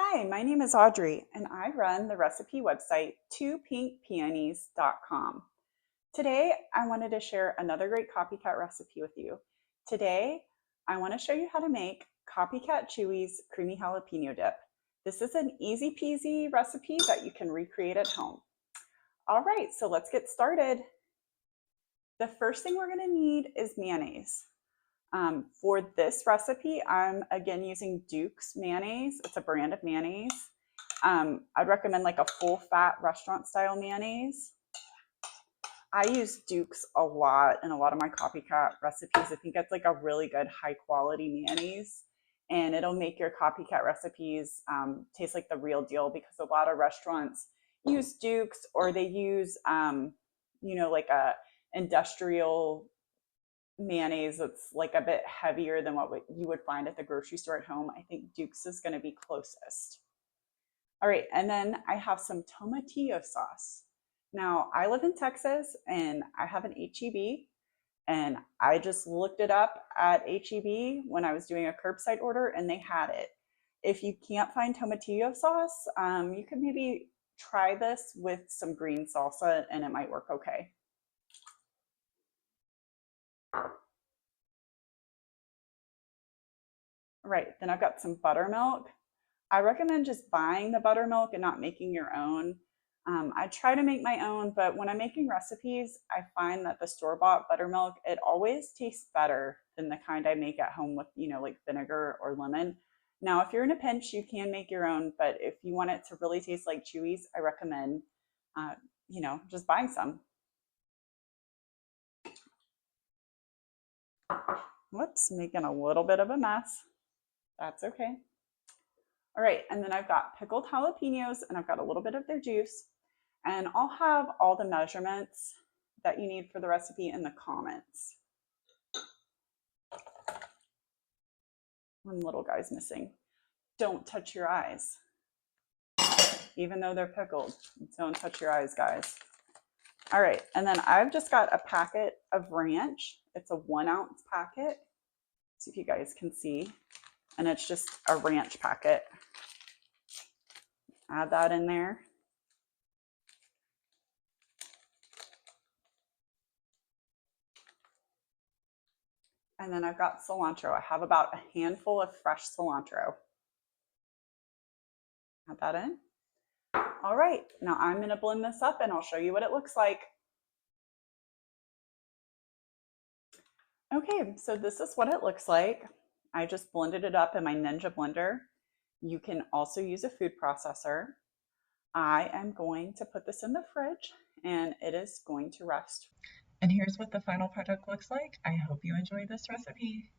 Hi, my name is Audrey, and I run the recipe website 2pinkpeonies.com. Today, I wanted to share another great copycat recipe with you. Today, I want to show you how to make copycat Chuy's creamy jalapeno dip. This is an easy peasy recipe that you can recreate at home. All right, so let's get started. The first thing we're going to need is mayonnaise. For this recipe, I'm again using Duke's mayonnaise. It's a brand of mayonnaise. I'd recommend like a full fat restaurant style mayonnaise. I use Duke's a lot in a lot of my copycat recipes. I think it's like a really good high quality mayonnaise, and it'll make your copycat recipes taste like the real deal, because a lot of restaurants use Duke's, or they use like a industrial mayonnaise that's like a bit heavier than what you would find at the grocery store at home. I think Duke's is going to be closest. All right, and then I have some tomatillo sauce. Now, I live in Texas and I have an HEB, and I just looked it up at HEB when I was doing a curbside order and they had it. If you can't find tomatillo sauce, you could maybe try this with some green salsa and it might work okay. Right, then I've got some buttermilk. I recommend just buying the buttermilk and not making your own. I try to make my own, but when I'm making recipes, I find that the store-bought buttermilk, it always tastes better than the kind I make at home with, like vinegar or lemon. Now, if you're in a pinch, you can make your own, but if you want it to really taste like Chuy's, I recommend, just buying some. Whoops, making a little bit of a mess. That's okay. All right, and then I've got pickled jalapenos and I've got a little bit of their juice. And I'll have all the measurements that you need for the recipe in the comments. One little guy's missing. Don't touch your eyes. Even though they're pickled, don't touch your eyes, guys. All right, and then I've just got a packet of ranch. It's a 1 ounce packet. See if you guys can see. And it's just a ranch packet. Add that in there. And then I've got cilantro. I have about a handful of fresh cilantro. Add that in. All right, now I'm going to blend this up and I'll show you what it looks like. Okay, so this is what it looks like. I just blended it up in my Ninja blender. You can also use a food processor. I am going to put this in the fridge and it is going to rest. And here's what the final product looks like. I hope you enjoy this recipe.